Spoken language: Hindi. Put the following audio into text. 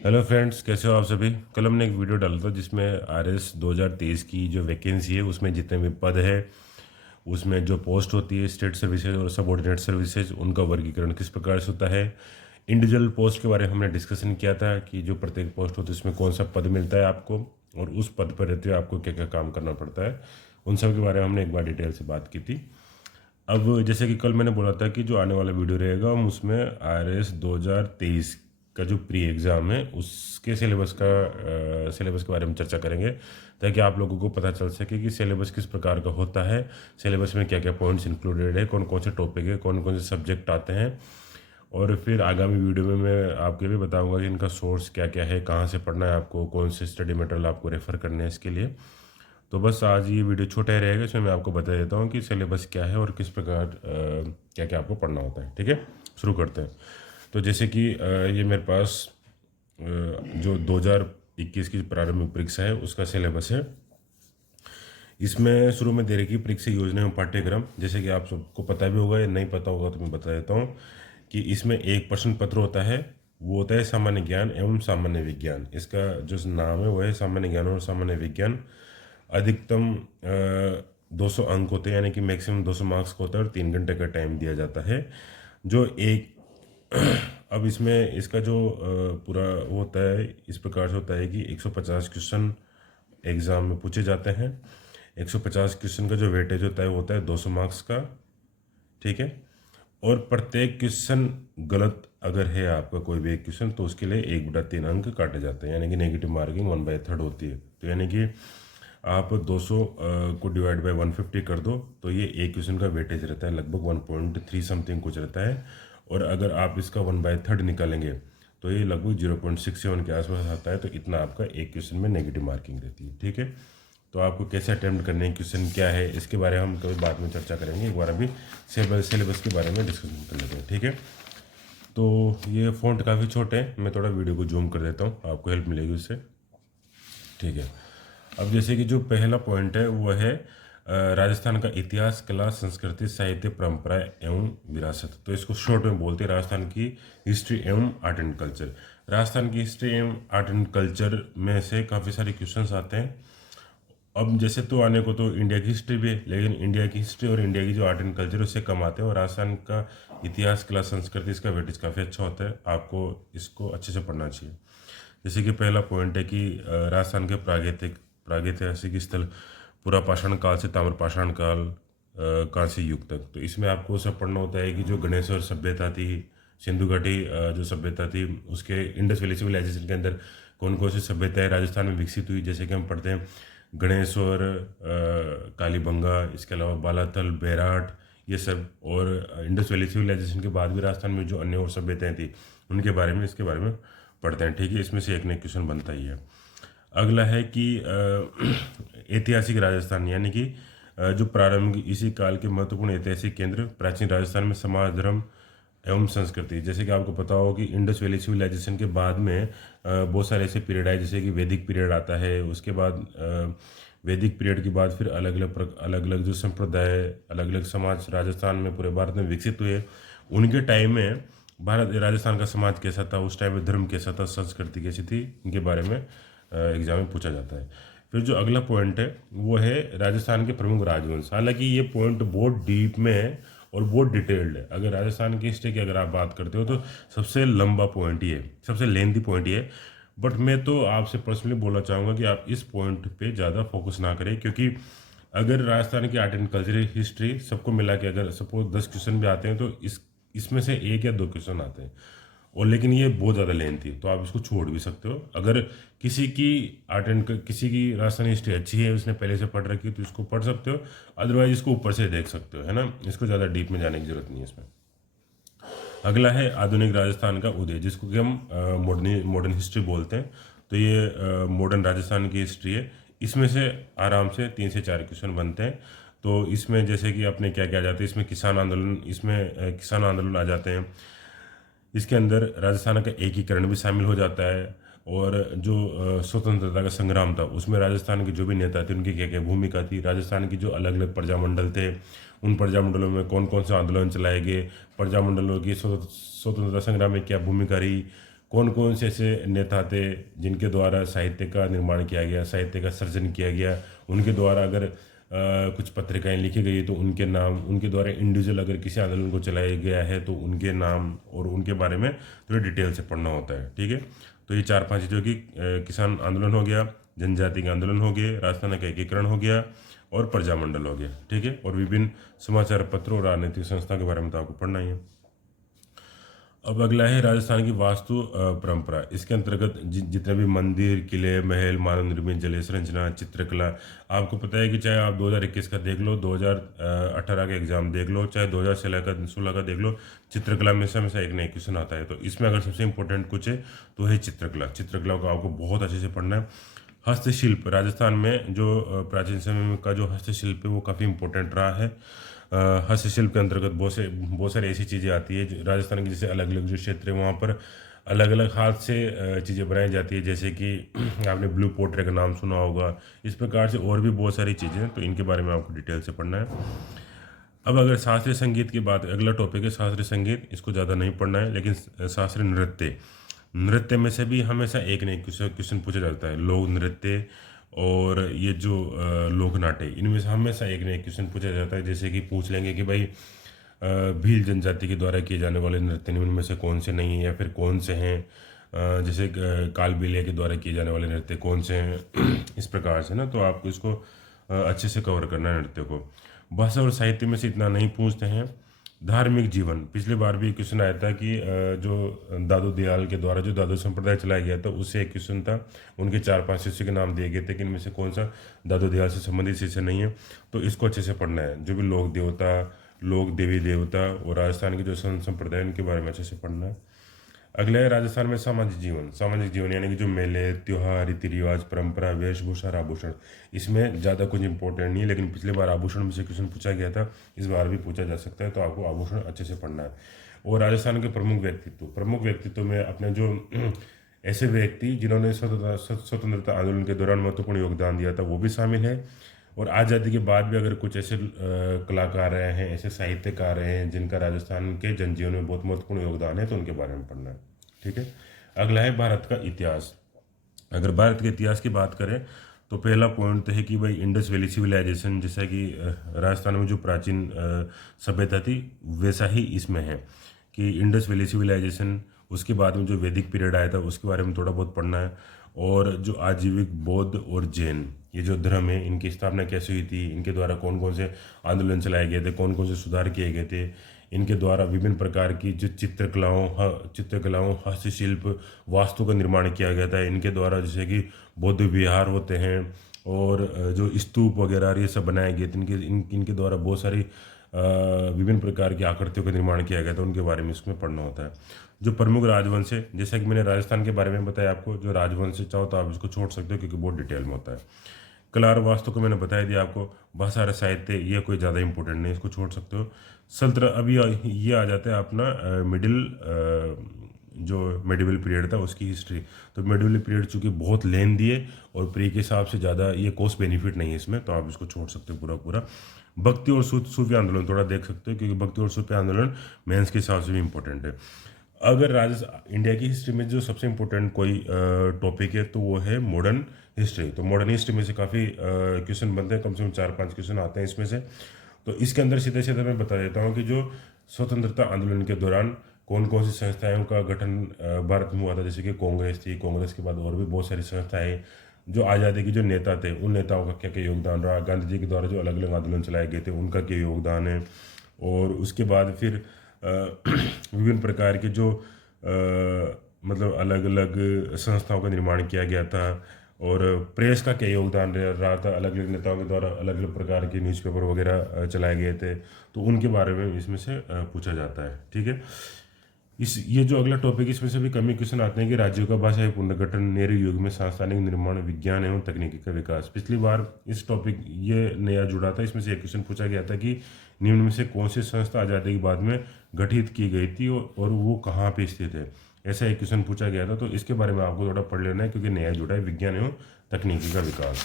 हेलो फ्रेंड्स, कैसे हो आप सभी। कल हमने एक वीडियो डाला था जिसमें आरएस 2023 की जो वैकेंसी है उसमें जितने भी पद है, उसमें जो पोस्ट होती है स्टेट सर्विसेज और सबऑर्डिनेट सर्विसेज, उनका वर्गीकरण किस प्रकार से होता है। इंडिविजुअल पोस्ट के बारे में हमने डिस्कशन किया था कि जो प्रत्येक पोस्ट होती है उसमें कौन सा पद मिलता है आपको, और उस पद पर रहते हुए आपको क्या क्या काम करना पड़ता है। उन सब के बारे में हमने एक बार डिटेल से बात की थी। अब जैसे कि कल मैंने बोला था कि जो आने वाला वीडियो रहेगा हम उसमें आरएस 2023 का जो प्री एग्ज़ाम है उसके सिलेबस के बारे में चर्चा करेंगे, ताकि आप लोगों को पता चल सके कि सिलेबस किस प्रकार का होता है, सिलेबस में क्या क्या पॉइंट्स इंक्लूडेड है, कौन कौन से टॉपिक है, कौन कौन से सब्जेक्ट आते हैं। और फिर आगामी वीडियो में मैं आपको ये भी बताऊंगा कि इनका सोर्स क्या क्या है, कहाँ से पढ़ना है आपको, कौन से स्टडी मटेरियल आपको रेफ़र करने हैं इसके लिए। तो बस आज ये वीडियो छोटा ही रहेगा, इसमें मैं आपको बता देता हूँ कि सिलेबस क्या है और किस प्रकार क्या क्या आपको पढ़ना होता है। ठीक है, शुरू करते हैं। तो जैसे कि ये मेरे पास जो 2021 की प्रारंभिक परीक्षा है उसका सिलेबस है। इसमें शुरू में दे रखी परीक्षा योजना एवं पाठ्यक्रम, जैसे कि आप सबको पता भी होगा या नहीं पता होगा तो मैं बता देता हूँ कि इसमें एक प्रश्न पत्र होता है। वो होता है सामान्य ज्ञान एवं सामान्य विज्ञान। इसका जो नाम है वो है सामान्य ज्ञान और सामान्य विज्ञान। अधिकतम 200 अंक होते हैं, यानी कि मैक्सिमम 200 मार्क्स का होता है और 3 घंटे का टाइम दिया जाता है। जो एक अब इसमें इसका जो पूरा होता है इस प्रकार से होता है कि 150 क्वेश्चन एग्ज़ाम में पूछे जाते हैं। 150 क्वेश्चन का जो वेटेज होता है वो होता है 200 मार्क्स का। ठीक है, और प्रत्येक क्वेश्चन गलत अगर है आपका कोई भी एक क्वेश्चन तो उसके लिए 1/3 अंक काटे जाते हैं, यानी कि नेगेटिव मार्किंग 1/3 होती है। तो यानी कि आप 200 को डिवाइड बाय 150 कर दो तो ये एक क्वेश्चन का वेटेज रहता है लगभग 1.3 समथिंग कुछ रहता है। और अगर आप इसका 1/3 निकालेंगे तो ये लगभग 0.67 के आसपास आता है। तो इतना आपका एक क्वेश्चन में नेगेटिव मार्किंग रहती है। ठीक है, तो आपको कैसे अटेम्प्ट करने हैं, क्वेश्चन क्या है, इसके बारे में हम कभी बाद में चर्चा करेंगे। एक बार अभी सिलेबस के बारे में डिस्कशन कर लेते हैं। ठीक है, तो ये फ़ॉन्ट काफ़ी छोटे हैं, मैं थोड़ा वीडियो को जूम कर देता हूँ, आपको हेल्प मिलेगी उससे। ठीक है, अब जैसे कि जो पहला पॉइंट है वो है राजस्थान का इतिहास, कला, संस्कृति, साहित्य, परंपरा एवं विरासत। तो इसको शॉर्ट में बोलते हैं राजस्थान की हिस्ट्री एवं आर्ट एंड कल्चर। राजस्थान की हिस्ट्री एवं आर्ट एंड कल्चर में से काफ़ी सारे क्वेश्चंस आते हैं। अब जैसे तो आने को तो इंडिया की हिस्ट्री भी है, लेकिन इंडिया की हिस्ट्री और इंडिया की जो आर्ट एंड कल्चर उससे कम आते हैं। और राजस्थान का इतिहास, कला, संस्कृति, इसका वेटेज काफ़ी अच्छा होता है, आपको इसको अच्छे से पढ़ना चाहिए। जैसे कि पहला पॉइंट है कि राजस्थान के प्रागैतिहासिक स्थल पूरा पाषाण काल से ताम्र पाषाण काल, कांस्य युग तक। तो इसमें आपको सब पढ़ना होता है कि जो गणेश्वर सभ्यता थी, सिंधु घाटी जो सभ्यता थी, उसके इंडस वैली सिविलाइजेशन के अंदर कौन कौन सी सभ्यताएं राजस्थान में विकसित हुई। जैसे कि हम पढ़ते हैं गणेश्वर, कालीबंगा, इसके अलावा बालाथल, बेराट, ये सब। और इंडस वैली सिविलाइजेशन के बाद भी राजस्थान में जो अन्य और सभ्यताएं थी उनके बारे में, इसके बारे में पढ़ते हैं। ठीक है, इसमें से एक नया क्वेश्चन बनता ही है। अगला है कि ऐतिहासिक राजस्थान, यानी कि जो प्रारंभिक इसी काल के महत्वपूर्ण ऐतिहासिक केंद्र प्राचीन राजस्थान में समाज, धर्म एवं संस्कृति। जैसे कि आपको पता हो कि इंडस वैली सिविलाइजेशन के बाद में बहुत सारे ऐसे पीरियड आए, जैसे कि वैदिक पीरियड आता है। उसके बाद वैदिक पीरियड के बाद फिर अलग अलग जो संप्रदाय, अलग अलग समाज राजस्थान में, पूरे भारत में विकसित हुए। उनके टाइम में भारत राजस्थान का समाज कैसा था, उस टाइम में धर्म कैसा था, संस्कृति कैसी थी, इनके बारे में एग्जाम में पूछा जाता है। फिर जो अगला पॉइंट है वो है राजस्थान के प्रमुख राजवंश। हालांकि ये पॉइंट बहुत डीप में है और बहुत डिटेल्ड है। अगर राजस्थान की हिस्ट्री की अगर आप बात करते हो तो सबसे लंबा पॉइंट ये है, सबसे लेंथी पॉइंट ये है। बट मैं तो आपसे पर्सनली बोलना चाहूँगा कि आप इस पॉइंट पे ज़्यादा फोकस ना करें, क्योंकि अगर राजस्थान की आर्ट एंड कल्चरल हिस्ट्री सबको मिला के अगर सपोज 10 क्वेश्चन भी आते हैं तो इसमें से एक या दो क्वेश्चन आते हैं। और लेकिन ये बहुत ज़्यादा लेंथी, तो आप इसको छोड़ भी सकते हो। अगर किसी की किसी की राजस्थानी हिस्ट्री अच्छी है, उसने पहले से पढ़ रखी है, तो इसको पढ़ सकते हो। अदरवाइज इसको ऊपर से देख सकते हो, है ना। इसको ज़्यादा डीप में जाने की जरूरत नहीं है इसमें। अगला है आधुनिक राजस्थान का उदय, जिसको कि हम मॉडर्न हिस्ट्री बोलते हैं। तो ये मॉडर्न राजस्थान की हिस्ट्री है। इसमें से आराम से 3 से 4 क्वेश्चन बनते हैं। तो इसमें जैसे कि अपने क्या क्या आ जाते हैं, इसमें किसान आंदोलन, किसान आंदोलन आ जाते हैं। इसके अंदर राजस्थान का एकीकरण भी शामिल हो जाता है। और जो स्वतंत्रता का संग्राम था उसमें राजस्थान के जो भी नेता थे उनकी क्या क्या भूमिका थी। राजस्थान की जो अलग अलग प्रजामंडल थे, उन प्रजामंडलों में कौन कौन से आंदोलन चलाए गए, प्रजामंडलों की स्वतंत्रता संग्राम में क्या भूमिका रही, कौन कौन से ऐसे नेता थे जिनके द्वारा साहित्य का निर्माण किया गया, साहित्य का सृजन किया गया, उनके द्वारा अगर कुछ पत्रिकाएं लिखी गई तो उनके नाम, उनके द्वारा इंडिविजुअल अगर किसी आंदोलन को चलाया गया है तो उनके नाम और उनके बारे में थोड़ी डिटेल से पढ़ना होता है। ठीक है, तो ये 4-5 चीज़ों की किसान आंदोलन हो गया, जनजाति के आंदोलन हो गए, राजस्थान का एकीकरण हो गया और प्रजामंडल हो गया। ठीक है, और विभिन्न समाचार पत्रों और राजनीतिक संस्था के बारे में तो आपको पढ़ना ही है। अब अगला है राजस्थान की वास्तु परंपरा। इसके अंतर्गत जितने भी मंदिर, किले, महल, मानव निर्मित जल संरचना, चित्रकला, आपको पता है कि चाहे आप 2021 का देख लो, 2018 का एग्जाम देख लो, चाहे 2016 का देख लो, चित्रकला में से हमेशा एक नया क्वेश्चन आता है। तो इसमें अगर सबसे इंपॉर्टेंट कुछ है तो है चित्रकला। चित्रकला को आपको बहुत अच्छे से पढ़ना है। हस्तशिल्प, राजस्थान में जो प्राचीन समय का जो हस्तशिल्प है वो काफ़ी इंपॉर्टेंट रहा है। हस्तशिल्प के अंतर्गत बहुत सारी ऐसी चीज़ें आती है राजस्थान के, जैसे अलग अलग जो क्षेत्र है वहाँ पर अलग अलग हाथ से चीज़ें बनाई जाती है, जैसे कि आपने ब्लू पोट्री का नाम सुना होगा। इस प्रकार से और भी बहुत सारी चीज़ें हैं, तो इनके बारे में आपको डिटेल से पढ़ना है। अब अगर शास्त्रीय संगीत की बात, अगला टॉपिक है शास्त्रीय संगीत। इसको ज़्यादा नहीं पढ़ना है, लेकिन शास्त्रीय नृत्य, नृत्य में से भी हमेशा एक न एक क्वेश्चन पूछा जाता है। लोक नृत्य और ये जो लोक नाट्य, इनमें से हमेशा एक न एक क्वेश्चन पूछा जाता है। जैसे कि पूछ लेंगे कि भाई भील जनजाति के द्वारा किए जाने वाले नृत्य इनमें से कौन से नहीं है, या फिर कौन से हैं। जैसे कालबेलिया के द्वारा किए जाने वाले नृत्य कौन से हैं। इस प्रकार से ना, तो आपको इसको अच्छे से कवर करना है नृत्य को। भाषा और साहित्य में से इतना नहीं पूछते हैं। धार्मिक जीवन, पिछली बार भी क्वेश्चन आया था कि जो दादू दयाल के द्वारा जो दादू संप्रदाय चलाया गया था उससे एक क्वेश्चन था। उनके 4-5 शिष्य के नाम दिए गए थे कि इनमें से कौन सा दादू दयाल से संबंधित शिष्य नहीं है। तो इसको अच्छे से पढ़ना है। जो भी लोक देवता, लोक देवी देवता और राजस्थान के जो संप्रदाय उनके बारे में अच्छे से पढ़ना है। अगला है राजस्थान में सामाजिक जीवन। सामाजिक जीवन यानी कि जो मेले, त्योहार, रीति रिवाज, परंपरा, वेशभूषा, आभूषण, इसमें ज़्यादा कुछ इंपॉर्टेंट नहीं है, लेकिन पिछली बार आभूषण में से क्वेश्चन पूछा गया था, इस बार भी पूछा जा सकता है, तो आपको आभूषण अच्छे से पढ़ना है। और राजस्थान के प्रमुख व्यक्तित्व में अपने जो ऐसे व्यक्ति जिन्होंने स्वतंत्रता आंदोलन के दौरान महत्वपूर्ण योगदान दिया था वो भी शामिल है। और आज़ादी के बाद भी अगर कुछ ऐसे कलाकार रहे हैं, ऐसे साहित्यकार रहे हैं जिनका राजस्थान के जनजीवन में बहुत महत्वपूर्ण योगदान है, तो उनके बारे में पढ़ना है। ठीक है, अगला है भारत का इतिहास। अगर भारत के इतिहास की बात करें तो पहला पॉइंट तो है कि भाई इंडस वैली सिविलाइजेशन, जैसा कि राजस्थान में जो प्राचीन सभ्यता थी वैसा ही इसमें है कि इंडस वैली सिविलाइजेशन। उसके बाद में जो वैदिक पीरियड आया था उसके बारे में थोड़ा बहुत पढ़ना है। और जो आजीविक, बौद्ध और जैन, ये जो धर्म है, इनकी स्थापना कैसे हुई थी, इनके द्वारा कौन कौन से आंदोलन चलाए गए थे, कौन कौन से सुधार किए गए थे, इनके द्वारा विभिन्न प्रकार की जो चित्रकलाओं, हस्तशिल्प, वास्तु का निर्माण किया गया था इनके द्वारा, जैसे कि बौद्ध विहार होते हैं और जो स्तूप वगैरह ये सब बनाए गए थे इनके द्वारा बहुत सारी विभिन्न प्रकार की आकृतियों का निर्माण किया गया था, उनके बारे में इसमें पढ़ना होता है। जो प्रमुख राजवंश है, जैसा कि मैंने राजस्थान के बारे में बताया आपको, जो राजवंश चाहो तो आप इसको छोड़ सकते हो क्योंकि बहुत डिटेल में होता है। कला और वास्तु को मैंने बताया दिया आपको। भाषा और साहित्य ये कोई ज़्यादा इंपॉर्टेंट नहीं, इसको छोड़ सकते हो। सल्तनत, अभी ये आ जाता है अपना जो मेडिवल पीरियड था उसकी हिस्ट्री। तो मेडिवल पीरियड चूँकि बहुत लेंथी है और प्री के हिसाब से ज़्यादा ये कॉस्ट बेनिफिट नहीं है इसमें, तो आप इसको छोड़ सकते हो पूरा। भक्ति और सूफी आंदोलन थोड़ा देख सकते हो क्योंकि भक्ति और सूफी आंदोलन मेंस के हिसाब से भी इंपॉर्टेंट है। अगर इंडिया की हिस्ट्री में जो सबसे इम्पोर्टेंट कोई टॉपिक है तो वो है मॉडर्न हिस्ट्री। तो मॉडर्न हिस्ट्री में से काफ़ी क्वेश्चन बनते हैं, कम से कम 4-5 क्वेश्चन आते हैं इसमें से। तो इसके अंदर सीधे सीधे मैं बता देता हूँ कि जो स्वतंत्रता आंदोलन के दौरान कौन कौन सी संस्थाओं का गठन भारत में हुआ था, जैसे कि कांग्रेस थी, कांग्रेस के बाद और भी बहुत सारी संस्थाएं, जो आज़ादी के जो नेता थे उन नेताओं का क्या क्या योगदान रहा, गांधी जी के द्वारा जो अलग अलग आंदोलन चलाए गए थे उनका क्या योगदान है। और उसके बाद फिर विभिन्न प्रकार के जो मतलब अलग अलग संस्थाओं का निर्माण किया गया था और प्रेस का क्या योगदान रहा था, अलग अलग नेताओं के द्वारा अलग अलग प्रकार के न्यूज़पेपर वगैरह चलाए गए थे, तो उनके बारे में इसमें से पूछा जाता है। ठीक है, ये जो अगला टॉपिक इसमें से भी कमी क्वेश्चन आते हैं कि राज्यों का भाषाई पुनर्गठन, नेहरू युग में सांस्थानिक निर्माण, विज्ञान एवं तकनीकी का विकास। पिछली बार इस टॉपिक ये नया जुड़ा था, इसमें से एक क्वेश्चन पूछा गया था कि निम्न में से कौन सी संस्था आज़ादी के बाद में गठित की गई थी और वो कहाँ पे स्थित है, ऐसा एक क्वेश्चन पूछा गया था। तो इसके बारे में आपको थोड़ा पढ़ लेना है क्योंकि नया जुड़ा है, विज्ञान एवं तकनीकी का विकास।